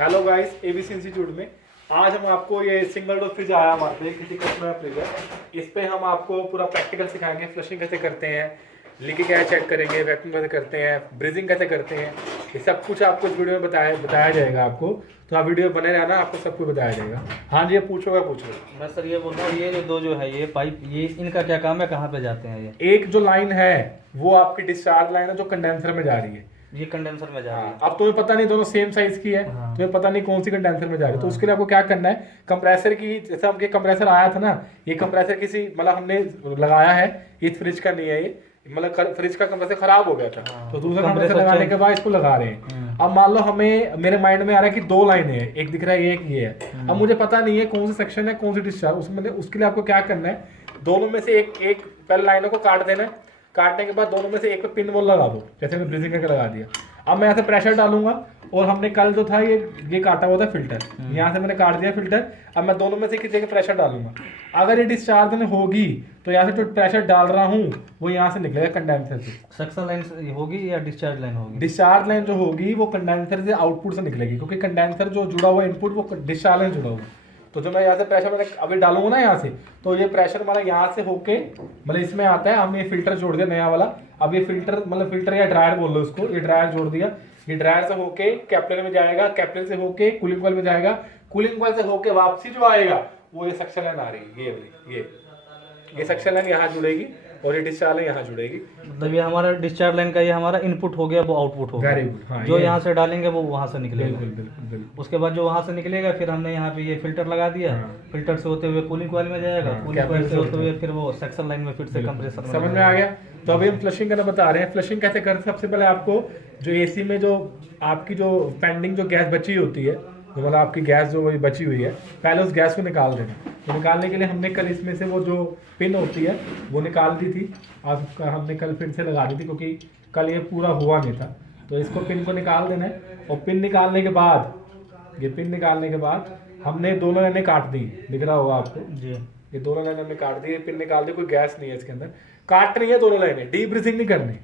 Hello guys, ABC institute में आज हम आपको ये सिंगल डोर फ्रिज आया हमारे पे, किसी कस्टमर फ्रिज है। इस पे हम आपको पूरा प्रैक्टिकल सिखाएंगे, फ्लशिंग कैसे करते हैं, लीकेज कैसे चेक करेंगे, वैक्यूम कैसे करते हैं, ब्रीजिंग कैसे करते हैं। ये सब कुछ आपको इस वीडियो में बताया जाएगा आपको। तो आप वीडियो बने रहना, आपको सब कुछ बताया जाएगा। हाँ जी, पूछो। मैं सर ये बोल रहा हूँ, ये दो जो है ये पाइप, ये इनका क्या काम है, कहाँ पे जाते हैं ये? एक जो लाइन है वो आपकी डिस्चार्ज लाइन है जो कंडेंसर में जा रही है। ये कंडेंसर में जा रही है। अब तुम्हें पता नहीं, दोनों सेम साइज की है। हाँ। तुम्हें पता नहीं कौन सी कंडेंसर में जा रही है। तो उसके लिए आपको क्या करना है, कंप्रेसर की, जैसे आपके कंप्रेसर आया था ना, ये कंप्रेसर किसी मतलब हमने लगाया है, ये फ्रिज का नहीं है, ये मतलब फ्रिज का कंप्रेसर खराब हो गया था। हाँ। तो दूसरा कंप्रेसर लगाने के बाद इसको लगा रहे हैं। अब मान लो हमें, मेरे माइंड में आ रहा है कि दो लाइनें हैं, एक दिख रहा है एक ये है। अब मुझे पता नहीं है कौन सा सेक्शन है, कौन सी डिस्चार्ज उसमें। उसके लिए आपको क्या करना है, दोनों में से एक पहले लाइनों को काट देना है। काटने के बाद दोनों में से एक पे पिन वॉल लगा दो, जैसे मैंने ब्रीजिंग करके लगा दिया। अब मैं ऐसे प्रेशर डालूंगा, और हमने कल जो था ये काटा हुआ था फिल्टर, यहाँ से मैंने काट दिया फिल्टर। अब मैं दोनों में से किसी के प्रेशर डालूंगा। अगर ये डिस्चार्ज में होगी तो यहाँ से जो प्रेशर डाल रहा हूँ वो यहाँ से निकलेगा कंडेंसर से। सक्शन लाइन होगी या डिस्चार्ज लाइन होगी? डिस्चार्ज लाइन जो होगी वो कंडेंसर से आउटपुट से निकलेगी, क्योंकि कंडेंसर जो जुड़ा हुआ इनपुट वो डिस्चार्ज लाइन जुड़ा हुआ है। तो जो मैं यहाँ से प्रेशर मैंने अभी डालूंगा ना यहाँ से, तो ये प्रेशर हमारा यहाँ से होके मतलब इसमें आता है। हमने ये फिल्टर जोड़ दिया नया वाला। अब ये फिल्टर मतलब फिल्टर या ड्रायर बोल लो उसको, ये ड्रायर जोड़ दिया। ये ड्रायर से होके कैपलर में जाएगा, कैपलर से होके कूलिंग कॉइल में जाएगा, कूलिंग कॉइल से होके वापसी जो आएगा वो ये सक्शन लाइन आ रही है, ये वाली, ये सक्शन लाइन यहाँ जुड़ेगी और ये डिस्चार्ज लाइन यहाँ जुड़ेगी। मतलब ये हमारा डिस्चार्ज लाइन का ये हमारा इनपुट हो गया, वो आउटपुट हो गया। Very good. हाँ, जो यहाँ से डालेंगे वो वहाँ से निकलेगा। बिल्कुल। उसके बाद जो वहाँ से निकलेगा, फिर हमने यहाँ पे ये फिल्टर लगा दिया। फिल्टर से होते हुए कूलिंग कॉइल में जाएगा, कूलिंग कॉइल से होते हुए फिर वो सेक्शन लाइन में फिर से कंप्रेसर में। समझ में आ गया? तो अभी हम फ्लशिंग करना बता रहे हैं। फ्लशिंग कैसे करते हैं, सबसे पहले आपको जो एसी में जो आपकी जो पेंडिंग जो गैस बची होती है, तो मतलब आपकी गैस जो बची हुई है, पहले उस गैस को निकाल देना। तो निकालने के लिए हमने कल इसमें से वो जो पिन होती है वो निकाल दी थी। आज हमने कल फिर से लगा दी थी, क्योंकि कल ये पूरा हुआ नहीं था। तो इसको पिन को निकाल देना है। और पिन निकालने के बाद, ये पिन निकालने के बाद हमने दोनों लाइनें काट दी, दिख रहा होगा आपको जी। ये दोनों लाइनें हमने काट दी, पिन निकाल दी, कोई गैस नहीं है इसके अंदर। काटनी है दोनों लाइनें, डीप ब्रीथिंग नहीं करनी,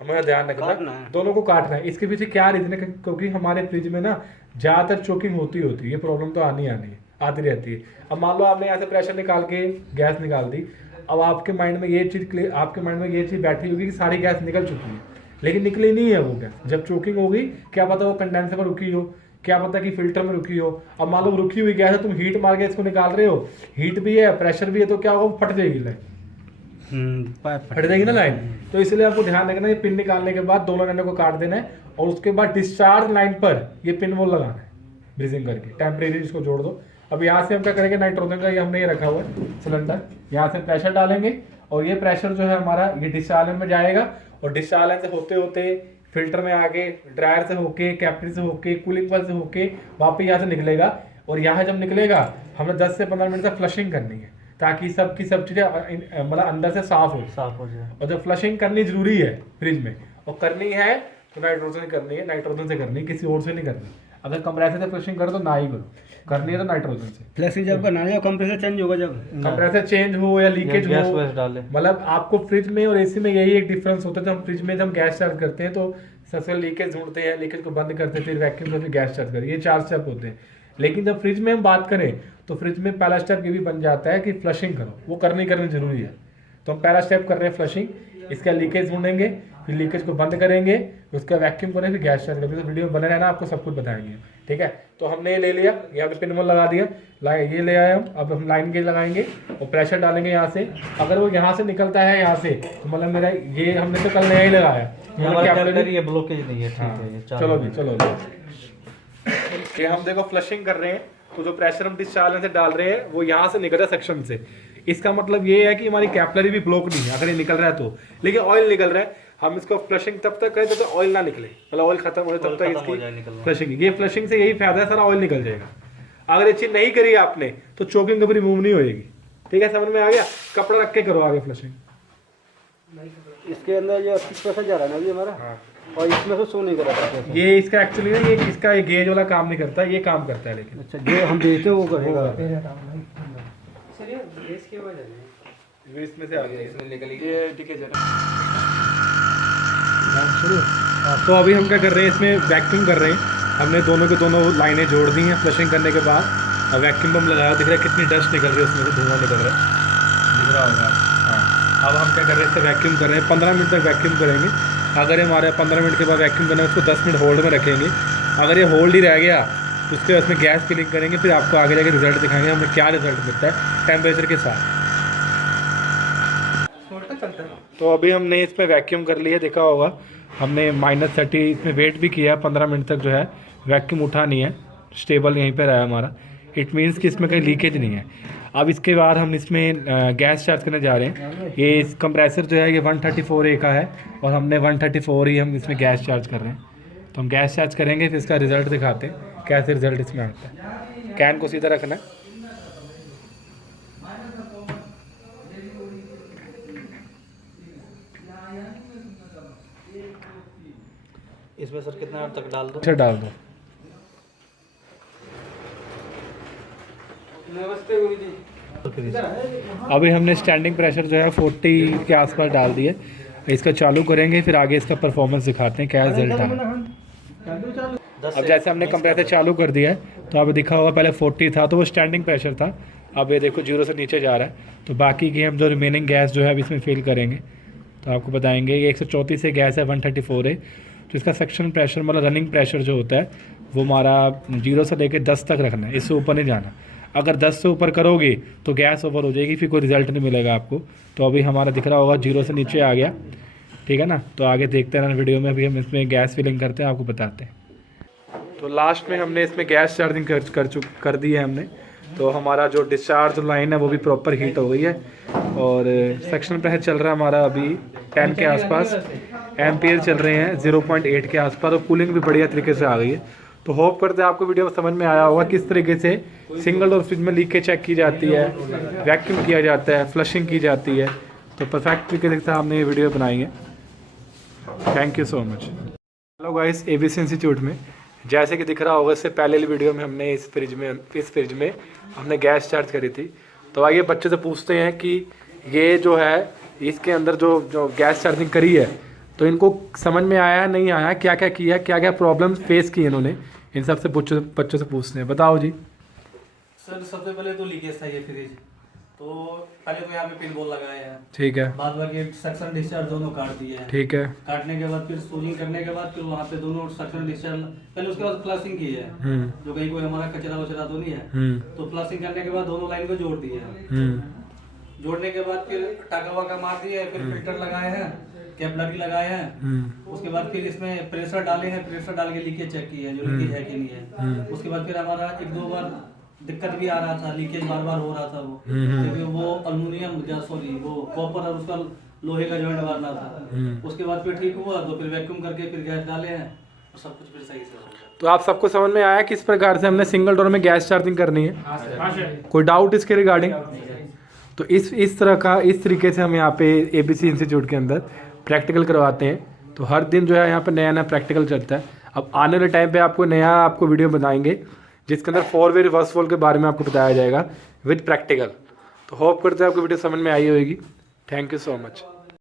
हमें ध्यान रखना, दोनों को काटना है। इसके पीछे क्या रीजन है, क्योंकि हमारे फ्रिज में ना ज्यादातर चोकिंग होती है, ये प्रॉब्लम तो आती रहती है। अब मान लो आपने यहाँ से प्रेशर निकाल के गैस निकाल दी। अब आपके माइंड में ये चीज बैठी होगी कि सारी गैस निकल चुकी है, लेकिन निकली नहीं है वो गैस। जब चोकिंग होगी, क्या पता वो कंडेंसर में रुकी हो, क्या पता कि फिल्टर में रुकी हो। अब मान लो रुकी हुई गैस है, तुम हीट मार के इसको निकाल रहे हो, हीट भी है, प्रेशर भी है, तो क्या होगा, फट जाएगी लाइन, फट जाएगी ना लाइन। तो इसलिए आपको ध्यान रखना, ये पिन निकालने के बाद दोनों लाइनों को काट देना है, और उसके बाद डिस्चार्ज लाइन पर ये पिन वोल लगाना है, ब्रीजिंग करके टेम्परेरी इसको जोड़ दो। अब यहाँ से हम क्या करेंगे, नाइट्रोजन का ये हमने ये रखा हुआ है सिलेंडर, यहाँ से प्रेशर डालेंगे, और ये प्रेशर जो है हमारा ये डिस्चार्ज लाइन में जाएगा, और डिस्चार्ज लाइन से होते होते फिल्टर में आके, ड्रायर से होके, कैपिटल से होके, कूलिंग कॉइल से होके वापस यहाँ से निकलेगा। और यहाँ जब निकलेगा, हमें 10 से 15 मिनट तक फ्लशिंग करनी है, ताकि सब चीज़ें मतलब अंदर से साफ हो जाए। और जब फ्लशिंग करनी जरूरी है फ्रिज में, और करनी है तो नाइट्रोजन करनी है, नाइट्रोजन से करनी है, किसी और से नहीं करनी। अगर कंप्रेसर से फ्लशिंग करो तो ना ही करो, करनी है तो नाइट्रोजन से। फ्लशिंग जब करना है, कंप्रेसर चेंज होगा, जब कंप्रेसर चेंज हो या लीकेज हो, डाले, मतलब आपको फ्रिज में और एसी में यही एक डिफरेंस होता है। जब हम फ्रिज में जब गैस चार्ज करते हैं तो सबसे लीकेज ढूंढते हैं, लीकेज को बंद करते हैं, फिर वैक्यूम से फिर गैस चार्ज करते हैं, ये 4 स्टेप होते हैं। लेकिन जब फ्रिज में हम बात करें तो फ्रिज में पहला स्टेप ये भी बन जाता है कि फ्लशिंग करो, वो करनी जरूरी है। तो हम पहला स्टेप कर रहे हैं फ्लशिंग, इसका लीकेज ढूंढेंगे, फिर लीकेज को बंद करेंगे, उसका वैक्यूम करें, फिर गैस चार्ज करेंगे। तो वीडियो में बने रहना, आपको सब कुछ बताएंगे, ठीक है। तो हमने ये ले लिया, यहाँ पे पिन वोल लगा दिया, ये ले आए हम। अब हम लाइन गेज लगाएंगे और प्रेशर डालेंगे यहाँ से। अगर वो यहाँ से निकलता है, यहाँ से, तो मतलब मेरा ये हमने तो कल नया ही लगाया, ये ब्लॉकेज नहीं है, ठीक है। चलो ये हम देखो फ्लशिंग कर रहे हैं, तो जो प्रेशर हम डिस्चार्ज लाइन से डाल रहे हैं वो यहाँ से निकल रहा है सेक्शन से। इसका मतलब ये है कि हमारी कैपलरी भी ब्लॉक नहीं है अगर ये निकल रहा है तो, लेकिन ऑयल निकल रहा है। हम इसको फ्लशिंग तब तक करें जब तक ऑयल ना निकले, मतलब ऑयल खत्म हो तब तक इसकी फ्लशिंग। ये फ्लशिंग से यही फायदा है, सारा ऑयल निकल जाएगा। अगर ये चीज नहीं करी आपने तो चोकिंग कभी रिमूव नहीं होगी, ठीक है, समझ में आ गया। कपड़ा रख के करो आगे फ्लशिंग। इसके अंदर जो 80% जा रहा है ना अभी हमारा, और इसमें से शो नहीं कर रहा है। ये इसका एक्चुअली ना, ये इसका ये गेज वाला काम नहीं करता, ये काम करता है। लेकिन अच्छा, जो हम देखते हैं वो करेगा। इसमें से आ गया, इसमें निकल ये ठीक है। तो अभी हम क्या कर रहे हैं, इसमें वैक्यूम कर रहे हैं। हमने दोनों के दोनों लाइनें जोड़ दी हैं फ्लशिंग करने के बाद। और वैक्यूम बम लगाया, दिख रहा है कितनी डस्ट निकल रही है उसमें से, धुआं निकल रहा है, दिख रहा होगा। हाँ, अब हम क्या कर रहे हैं, इससे वैक्यूम कर रहे हैं। 15 मिनट तक वैक्यूम करेंगे। अगर ये हमारे 15 मिनट के बाद वैक्यूम करना है, उसको 10 मिनट होल्ड में रखेंगे। अगर ये होल्ड ही रह गया तो उसके बाद उसमें गैस फिलिंग करेंगे, फिर आपको आगे जाके रिजल्ट दिखाएंगे हमें क्या रिजल्ट मिलता है टेम्परेचर के साथ। तो अभी हमने इसमें वैक्यूम कर लिया, देखा होगा हमने -30 इसमें वेट भी किया। 15 मिनट तक जो है वैक्यूम उठा नहीं है, स्टेबल यहीं पर रहा हमारा। इट मीन्स कि इसमें कहीं लीकेज नहीं है। अब इसके बाद हम इसमें गैस चार्ज करने जा रहे हैं। ये कंप्रेसर जो है ये 134A का है और हमने 134 ही हम इसमें गैस चार्ज कर रहे हैं। तो हम गैस चार्ज करेंगे, फिर इसका रिज़ल्ट दिखाते हैं कैसे रिज़ल्ट इसमें आता है। कैन को सीधा रखना है। इसमें सर कितना तक डाल दो? अच्छा डाल दो। नमस्ते गुरु जी। अभी हमने स्टैंडिंग प्रेशर जो है 40 के आसपास डाल दिए। इसका चालू करेंगे, फिर आगे इसका परफॉर्मेंस दिखाते हैं क्या रिजल्ट आया। अब जैसे हमने कंप्रेसर चालू कर दिया है तो अब दिखा होगा पहले 40 था तो वो स्टैंडिंग प्रेशर था, अब ये देखो 0 से नीचे जा रहा है। तो बाकी की हम जो रिमेनिंग गैस जो है अब इसमें फिल करेंगे तो आपको बताएंगे। ये 134 से गैस है 134 है, तो इसका सक्शन प्रेशर मतलब रनिंग प्रेशर जो होता है वो हमारा 0 से लेकर 10 तक रखना है, इससे ऊपर नहीं जाना। अगर 10 से ऊपर करोगे तो गैस ओवर हो जाएगी, फिर कोई रिजल्ट नहीं मिलेगा आपको। तो अभी हमारा दिख रहा होगा 0 से नीचे आ गया, ठीक है ना। तो आगे देखते हैं वीडियो में, अभी हम इसमें गैस फिलिंग करते हैं, आपको बताते हैं। तो लास्ट में हमने इसमें गैस चार्जिंग कर दी है हमने। तो हमारा जो डिस्चार्ज लाइन है वो भी प्रॉपर हीट हो गई है और सक्शन प्रेशर चल रहा है हमारा अभी 10 के आसपास, एम्पियर चल रहे हैं 0.8 के आसपास और कूलिंग भी बढ़िया तरीके से आ गई है। तो होप करते हैं आपको वीडियो समझ में आया होगा किस तरीके से सिंगल डोर फ्रिज में लीकेज चेक की जाती है, वैक्यूम किया जाता है, फ्लशिंग की जाती है। तो परफेक्ट तरीके से हमने ये वीडियो बनाई है। Thank you so much. Hello guys, ABC institute में जैसे कि दिख रहा होगा इससे पहले वाली वीडियो में हमने इस फ्रिज में हमने गैस चार्ज करी थी। तो आइए बच्चे से पूछते हैं कि ये जो है इसके अंदर जो गैस चार्जिंग करी है तो इनको समझ में आया नहीं आया, क्या क्या किया, क्या क्या प्रॉब्लम्स फेस की इन्होंने, इन सब से बच्चों से पूछते हैं। बताओ जी। सर सबसे पहले तो लीकेज था ये फ्रिज, तो पहले तो यहाँ पे पिन बोल लगाए हैं, ठीक है। बाद में सक्शन डिस्चार्ज दोनों काट दिए हैं, ठीक है। काटने के बाद फिर सूलिंग करने के बाद फिर वहाँ पे दोनों सक्शन डिस्चार्ज, पहले उसके बाद फ्लशिंग की है जो कहीं कोई हमारा कचरा वचरा तो नहीं है। तो फ्लशिंग करने के बाद दोनों लाइन को जोड़ दिए हैं, जोड़ने के बाद फिर टाका वाका मार दिए, फिर फिल्टर लगाए हैं, कैपलर भी लगाए हैं। उसके बाद फिर इसमें प्रेशर डाले हैं, प्रेशर डाल के लीकेज चेक किए हैं जो लीकेज है कि नहीं है। उसके बाद फिर हमारा 1-2 बार दिक्कत भी आ रहा था, लीकेज बार हो रहा था वो, क्योंकि वो अल्युमिनियम वो कॉपर और उसका लोहे का जॉइंट मारना था। उसके बाद फिर ठीक हुआ तो फिर वैक्यूम करके फिर गैस डाले हैं और सब कुछ फिर सही से हो गया। तो आप सबको समझ में आया किस प्रकार से हमने सिंगल डोर में गैस चार्जिंग करनी है? कोई डाउट इसके रिगार्डिंग? तो इस तरीके से हम यहाँ पे ABC इंस्टीट्यूट के अंदर प्रैक्टिकल करवाते हैं। तो हर दिन जो है यहाँ पे नया प्रैक्टिकल चलता है। अब आने वाले टाइम पे आपको वीडियो बनाएंगे जिसके अंदर 4-वे रिवर्स वॉल के बारे में आपको बताया जाएगा विद प्रैक्टिकल। तो होप करते हैं आपको वीडियो समझ में आई होगी। Thank you so much.